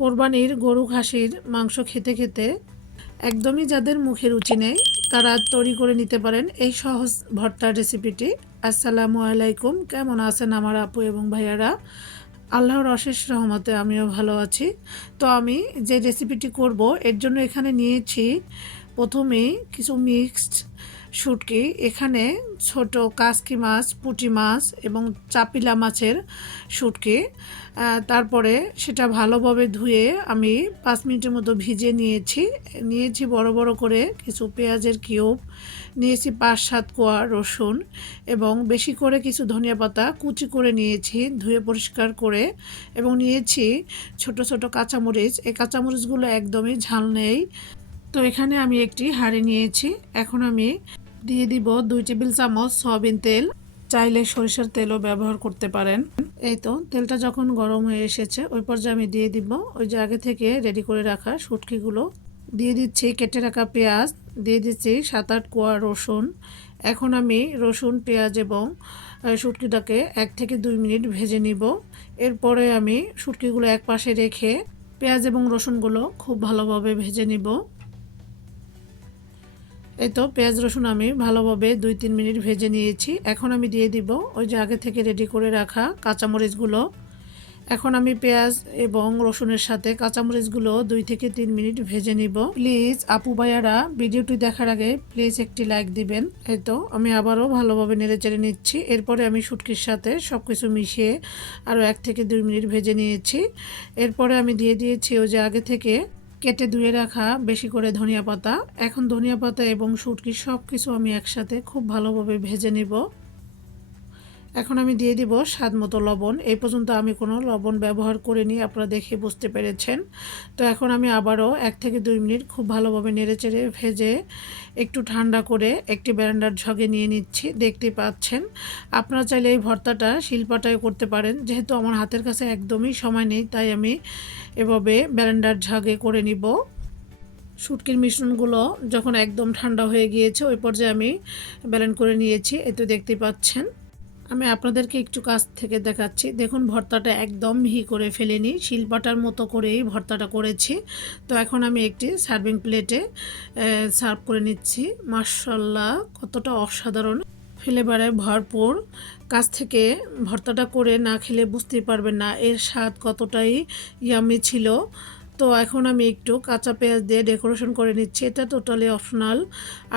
কোরবানির গরু, খাসির মাংস খেতে খেতে একদমই যাদের মুখে রুচি নেই, তারা তৈরি করে নিতে পারেন এই সহজ ভর্তার রেসিপিটি আসসালামু আলাইকুম। কেমন আছেন আমার আপু এবং ভাইয়ারা? আল্লাহর অশেষ রহমতে আমিও ভালো আছি। তো আমি যে রেসিপিটি করব, এর জন্য এখানে নিয়েছি প্রথমে কিছু মিক্সড শুটকি। এখানে ছোট কাসকি মাছ, পুঁটি মাছ এবং চাপিলা মাছের শুটকি। তারপরে সেটা ভালোভাবে ধুয়ে আমি পাঁচ মিনিটের মতো ভিজে নিয়েছি। নিয়েছি বড় বড় করে কিছু পেঁয়াজের কিউব, নিয়েছি পাঁচ সাত কোয়া রসুন এবং বেশি করে কিছু ধনিয়া পাতা কুচি করে নিয়েছি ধুয়ে পরিষ্কার করে এবং নিয়েছি ছোট ছোট কাঁচামরিচ। এই কাঁচামরিচগুলো একদমই ঝাল নেই। তো এখানে আমি একটি হাঁড়ি নিয়েছি। এখন আমি দিয়ে দিব দুই টেবিল চামচ সয়াবিন তেল। চাইলে সরিষার তেলও ব্যবহার করতে পারেন। এই তো তেলটা যখন গরম হয়ে এসেছে ওই পর্যায়ে আমি দিয়ে দিব ওই যে আগে থেকে রেডি করে রাখা শুটকিগুলো। দিয়ে দিচ্ছি কেটে রাখা পেঁয়াজ দিয়ে দিচ্ছি সাত আট কোয়া রসুন। এখন আমি রসুন পেঁয়াজ এবং আহ, শুটকিটাকে এক থেকে দুই মিনিট ভেজে নিব। এরপরে আমি শুটকিগুলো এক পাশে রেখে পেঁয়াজ এবং রসুনগুলো খুব ভালোভাবে ভেজে নিব। এই তো পেঁয়াজ, রসুন আমি ভালোভাবে দুই, তিন মিনিট ভেজে নিয়েছি। এখন আমি দিয়ে দিব ওই যে আগে থেকে রেডি করে রাখা কাঁচামরিচগুলো। এখন আমি পেঁয়াজ এবং রসুনের সাথে কাঁচামরিচগুলো দুই থেকে তিন মিনিট ভেজে নিব। প্লিজ, আপু ভাইয়ারা, ভিডিওটি দেখার আগে প্লিজ একটি লাইক দিবেন। এই তো আমি আবারও ভালোভাবে নেড়ে চেড়ে নিচ্ছি। এরপরে আমি শুটকির সাথে সব কিছু মিশিয়ে আরও এক থেকে দুই মিনিট ভেজে নিয়েছি। এরপরে আমি দিয়ে দিয়েছি ওই যে আগে থেকে কেটে ধুয়ে রাখা, বেশি করে ধনিয়া পাতা। এখন ধনিয়া পাতা এবং শুটকি সব কিছু আমি একসাথে খুব ভালোভাবে ভেজে নিব। এখন আমি দিয়ে দিব স্বাদ মতো লবণ। এই পর্যন্ত আমি কোনো লবণ ব্যবহার করিনি, আপনারা দেখে বুঝতে পেরেছেন। তো এখন আমি আবারও এক থেকে দুই মিনিট খুব ভালোভাবে নেড়েচেড়ে ভেজে একটু ঠান্ডা করে একটি ব্যারান্ডার ঝগে নিয়ে নিচ্ছি দেখতে পাচ্ছেন। আপনারা চাইলে এই ভর্তাটা শিল্পাটায় করতে পারেন, যেহেতু আমার হাতের কাছে একদমই সময় নেই, তাই আমি এভাবে ব্যারান্ডার ঝাগে করে নিব। শুটকির মিশ্রণগুলো যখন একদম ঠান্ডা হয়ে গিয়েছে, ওই পর্যায়ে আমি ব্যালেন্ড করে নিয়েছি, এতে দেখতে পাচ্ছেন। আমি আপনাদেরকে একটু কাছ থেকে দেখাচ্ছি। দেখুন, ভর্তাটা একদম মিহি করে ফেলিনি। শিলপাটার মতো করেই ভর্তাটা করেছি। তো এখন আমি একটি সার্ভিং প্লেটে সার্ভ করে নিচ্ছি। মার্শাল্লাহ কতটা অসাধারণ। ফ্লেভারে ভরপুর। কাছ থেকে ভর্তাটা করে না খেলে বুঝতেই পারবেন না এর স্বাদ কতটাই ইয়ামি ছিল। তো এখন আমি একটু কাঁচা পেঁয়াজ দিয়ে ডেকোরেশন করে নিচ্ছি। এটা টোটালি অপশনাল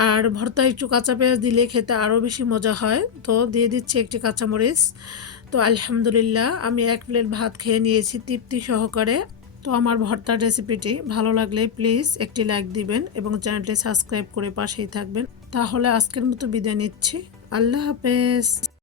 আর ভর্তা একটু কাঁচা পেঁয়াজ দিলে খেতে আরও বেশি মজা হয়। তো দিয়ে দিচ্ছি একটি কাঁচামরিচ। তো আলহামদুলিল্লাহ, আমি এক প্লেট ভাত খেয়ে নিয়েছি তৃপ্তি সহকারে। তো আমার ভর্তার রেসিপিটি ভালো লাগলে প্লিজ একটি লাইক দিবেন এবং চ্যানেলটি সাবস্ক্রাইব করে পাশেই থাকবেন। তাহলে আজকের মতো বিদায় নিচ্ছি। আল্লাহ হাফেজ।